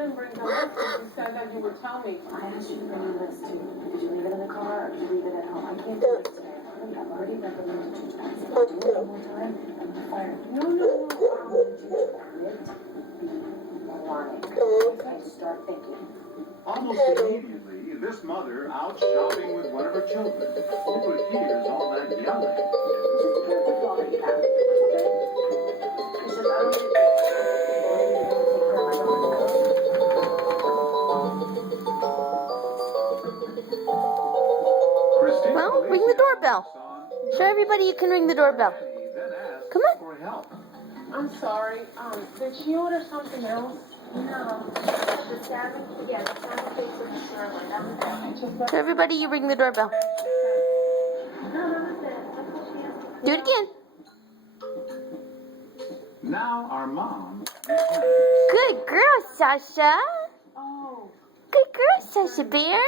didn't bring the list because you said that you would tell me. I asked you to bring the list too. Did you leave it in the car or did you leave it at home? I can't do this today. I've already read the list 2 times. If I do it one more time, I'm fired. No. I start thinking. Almost immediately, this mother out shopping with one of her children overhears all that yelling. Just put the quality out, okay? He says, I don't need to take care of my daughter. Christine Well, ring the doorbell. Show everybody you can ring the doorbell. Come on. For help. I'm sorry. Did she order something else? No. The salmon cakes with the Shirley. That was it. Show everybody you ring the doorbell. No, that was it. That's what she asked. Do it again. Now our mom. Good girl, Sasha. Oh. Good girl, Sasha Bear.